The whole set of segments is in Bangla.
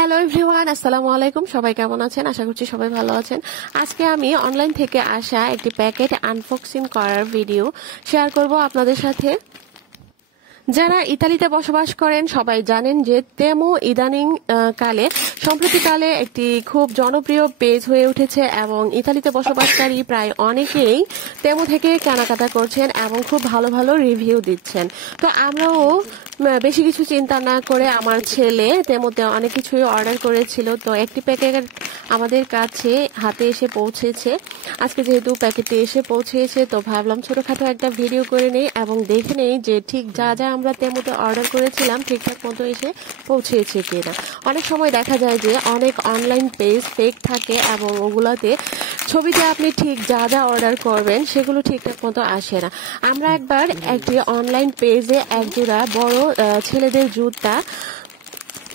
হ্যালো এভরিওয়ান, আসসালামু আলাইকুম। সবাই কেমন আছেন? আশা করছি সবাই ভালো আছেন। আজকে আমি অনলাইন থেকে আসা একটি প্যাকেট আনবক্সিং করার ভিডিও শেয়ার করব আপনাদের সাথে। যারা ইতালিতে বসবাস করেন সবাই জানেন যে তেমো ইদানিং কালে সম্প্রতিকালে একটি খুব জনপ্রিয় পেজ হয়ে উঠেছে এবং ইতালিতে বসবাসকারী প্রায় অনেকেই তেমো থেকে কেনাকাটা করছেন এবং খুব ভালো ভালো রিভিউ দিচ্ছেন। তো আমরাও বেশি কিছু চিন্তা না করে আমার ছেলে তেমোতে অনেক কিছুই অর্ডার করেছিল, তো একটি প্যাকেট আমাদের কাছে হাতে এসে পৌঁছেছে। আজকে যেহেতু প্যাকেটটি এসে পৌঁছেছে তো ভাবলাম ছোটখাটো একটা ভিডিও করে নেই এবং দেখে নেই যে ঠিক যা যা আমরা তেমোতে অর্ডার করেছিলাম ঠিকঠাক মতো এসে পৌঁছেছে কিনা। অনেক সময় দেখা যায় যে অনেক অনলাইন পেজ ফেক থাকে এবং ওগুলোতে ছবিতে আপনি ঠিক যা যা অর্ডার করবেন সেগুলো ঠিকঠাক মতো আসে না। আমরা একবার একটি অনলাইন পেজে একজোড়া বড় ছেলেদের জুতা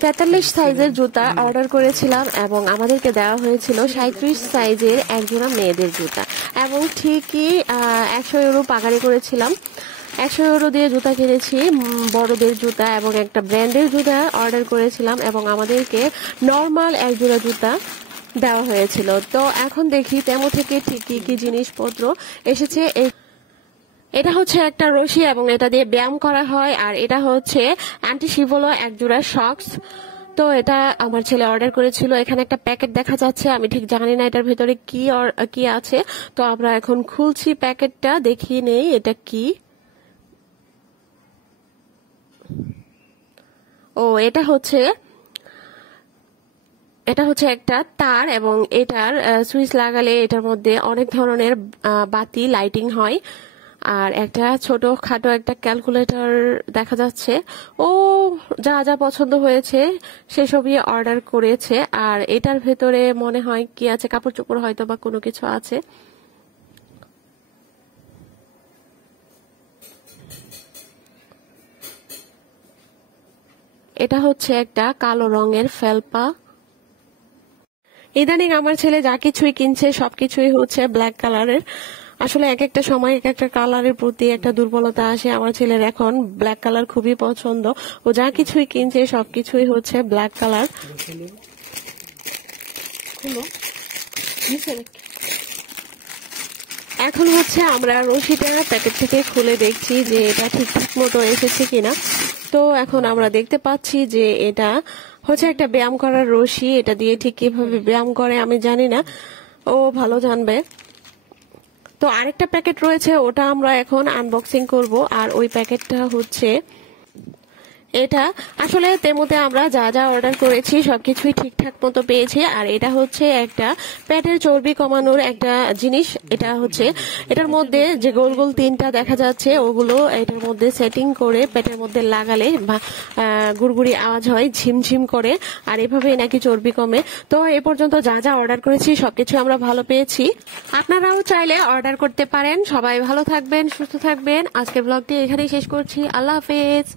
43 সাইজের জুতা অর্ডার করেছিলাম এবং আমাদেরকে দেওয়া হয়েছিল 37 সাইজের একজোড়া মেয়েদের জুতা এবং ঠিকই 100 ইউরো পাগাড়ি করেছিলাম। 100 ইউরো দিয়ে জুতা কিনেছি, বড়দের জুতা, এবং একটা ব্র্যান্ডের জুতা অর্ডার করেছিলাম এবং আমাদেরকে নর্মাল একজোড়া জুতা দেওয়া হয়েছিল। তো এখন দেখি তেমো থেকে ঠিক কি কি জিনিসপত্র এসেছে। এটা হচ্ছে একটা রশি এবং এটা দিয়ে ব্যায়াম করা হয়, আর এটা হচ্ছে অ্যান্টি শিভলো একজোড়া সক্স। তো এটা আমার ছেলে অর্ডার করেছিল। এখানে একটা প্যাকেট দেখা যাচ্ছে, আমি ঠিক জানি না এটার ভেতরে কি আছে। তো আমরা এখন খুলছি প্যাকেটটা, দেখিয়ে নেই এটা কি। ও এটা হচ্ছে একটা তার এবং এটার সুইচ লাগালে এটার মধ্যে অনেক ধরনের বাতি লাইটিং হয়। আর একটা ছোট খাটো একটা ক্যালকুলেটর দেখা যাচ্ছে। ও যা যা পছন্দ হয়েছে সেসবই অর্ডার করেছে। আর এটার ভেতরে মনে হয় কি আছে, কাপড় চোপড় হয়তো বা কোনো কিছু আছে। এটা হচ্ছে একটা কালো রঙের ফেলপা। ইদানিং আমার ছেলে যা কিছুই কিনছে সবকিছুই হচ্ছে ব্ল্যাক কালারের। আসলে এক একটা সময় এক একটা কালারের প্রতি একটা দুর্বলতা আসে। আমার ছেলের এখন ব্ল্যাক কালার খুবই পছন্দ। ও যা কিছুই কিনছে সবকিছুই হচ্ছে ব্ল্যাক কালার। এখন হচ্ছে আমরা রশিটা প্যাকেট থেকে খুলে দেখছি যে এটা ঠিকঠাক মতো এসেছে কিনা। তো এখন আমরা দেখতে পাচ্ছি যে এটা হচ্ছে একটা ব্যায়াম করার রশি। এটা দিয়ে ঠিক কিভাবে ব্যায়াম করে আমি জানি না, ও ভালো জানবে। তো আরেকটা প্যাকেট রয়েছে, ওটা আমরা এখন আনবক্সিং করব। আর ওই প্যাকেটটা হচ্ছে এটা। আসলে তেমোতে আমরা যা যা অর্ডার করেছি সবকিছুই ঠিকঠাক মতো পেয়েছি। আর এটা হচ্ছে একটা পেটের চর্বি কমানোর একটা জিনিস। এটা হচ্ছে এটার মধ্যে যে গোল গোল তিনটা দেখা যাচ্ছে ওগুলো এটার মধ্যে সেটিং করে পেটের মধ্যে লাগালে গুড়গুড়ি আওয়াজ হয় ঝিমঝিম করে, আর এভাবেই নাকি চর্বি কমে। তো এ পর্যন্ত যা যা অর্ডার করেছি সবকিছু আমরা ভালো পেয়েছি। আপনারাও চাইলে অর্ডার করতে পারেন। সবাই ভালো থাকবেন, সুস্থ থাকবেন। আজকের ব্লগটি এখানেই শেষ করছি। আল্লাহ হাফেজ।